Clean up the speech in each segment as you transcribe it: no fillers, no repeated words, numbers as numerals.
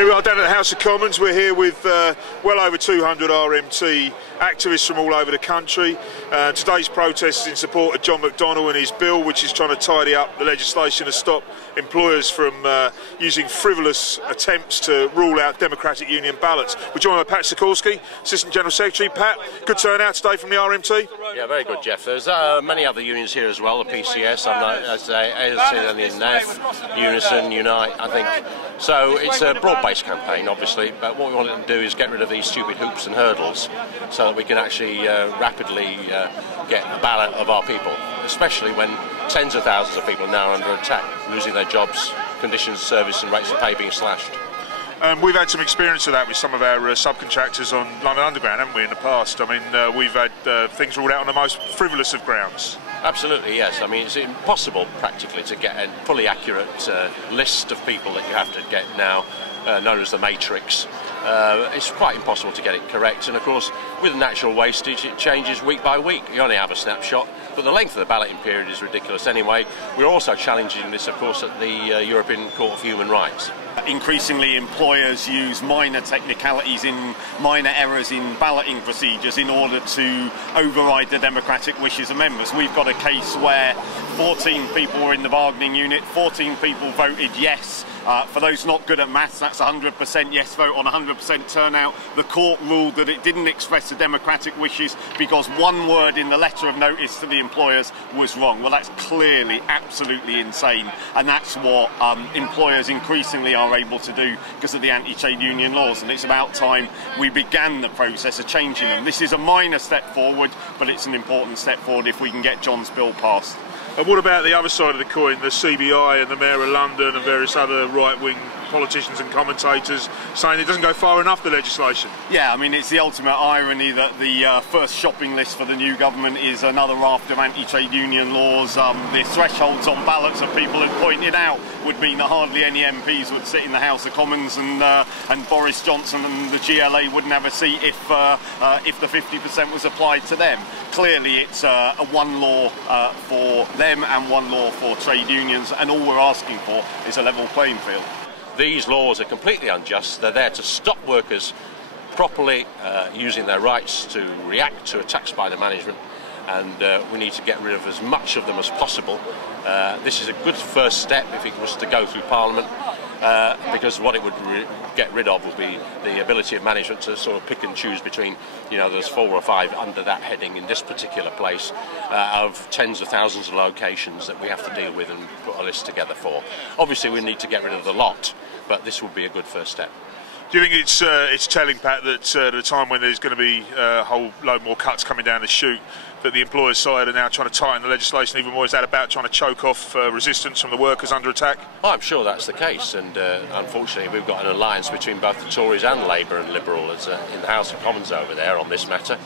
Here we are down at the House of Commons. We're here with well over 200 RMT activists from all over the country. Today's protest is in support of John McDonnell and his bill, which is trying to tidy up the legislation to stop employers from using frivolous attempts to rule out democratic union ballots. We're joined by Pat Sikorsky, Assistant General Secretary. Pat, good turnout today from the RMT? Yeah, very good, Jeff. There's many other unions here as well, the PCS, ASC, the NEF, Unison, Unite, I think. So it's a broad-based campaign, obviously, but what we wanted to do is get rid of these stupid hoops and hurdles so that we can actually rapidly get the ballot of our people, especially when tens of thousands of people are now under attack, losing their jobs, conditions of service and rates of pay being slashed. We've had some experience of that with some of our subcontractors on London Underground, haven't we, in the past? I mean, we've had things ruled out on the most frivolous of grounds. Absolutely, yes. I mean, it's impossible practically to get a fully accurate list of people that you have to get now, known as the matrix. It's quite impossible to get it correct, and of course with natural wastage it changes week by week. You only have a snapshot, but the length of the balloting period is ridiculous anyway. We're also challenging this, of course, at the European Court of Human Rights. Increasingly employers use minor technicalities, in minor errors in balloting procedures in order to override the democratic wishes of members. We've got a case where 14 people were in the bargaining unit, 14 people voted yes. For those not good at maths, that's 100% yes vote on 100% turnout. The court ruled that it didn't express the democratic wishes because one word in the letter of notice to the employers was wrong. Well, that's clearly absolutely insane, and that's what employers increasingly are able to do because of the anti-trade union laws, and it's about time we began the process of changing them. This is a minor step forward, but it's an important step forward if we can get John's bill passed. And what about the other side of the coin, the CBI and the Mayor of London and various other right-wing politicians and commentators saying it doesn't go far enough, the legislation? Yeah, I mean, it's the ultimate irony that the first shopping list for the new government is another raft of anti-trade union laws. The thresholds on ballots, of people had pointed out, would mean that hardly any MPs would sit in the House of Commons, and Boris Johnson and the GLA wouldn't have a seat if the 50% was applied to them. Clearly it's a one law for them and one law for trade unions, and all we're asking for is a level playing field. These laws are completely unjust. They're there to stop workers properly using their rights to react to attacks by the management, and we need to get rid of as much of them as possible. This is a good first step if it was to go through Parliament, because what it would get rid of would be the ability of management to sort of pick and choose between, you know, there's 4 or 5 under that heading in this particular place, of tens of thousands of locations that we have to deal with and put a list together for. Obviously we need to get rid of the lot, but this would be a good first step. Do you think it's telling, Pat, that at a time when there's going to be a whole load more cuts coming down the chute, that the employers' side are now trying to tighten the legislation even more? Is that about trying to choke off resistance from the workers under attack? Well, I'm sure that's the case, and unfortunately we've got an alliance between both the Tories and Labour and Liberal in the House of Commons over there on this matter,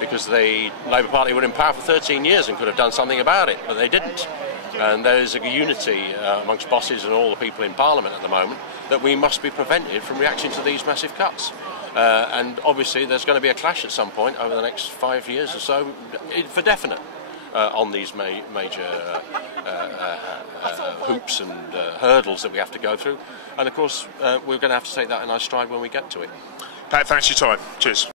because the Labour Party were in power for 13 years and could have done something about it, but they didn't. And there's a unity amongst bosses and all the people in Parliament at the moment that we must be prevented from reacting to these massive cuts. And obviously there's going to be a clash at some point over the next 5 years or so, for definite, on these major hoops and hurdles that we have to go through. And of course we're going to have to take that in our stride when we get to it. Pat, thanks for your time. Cheers.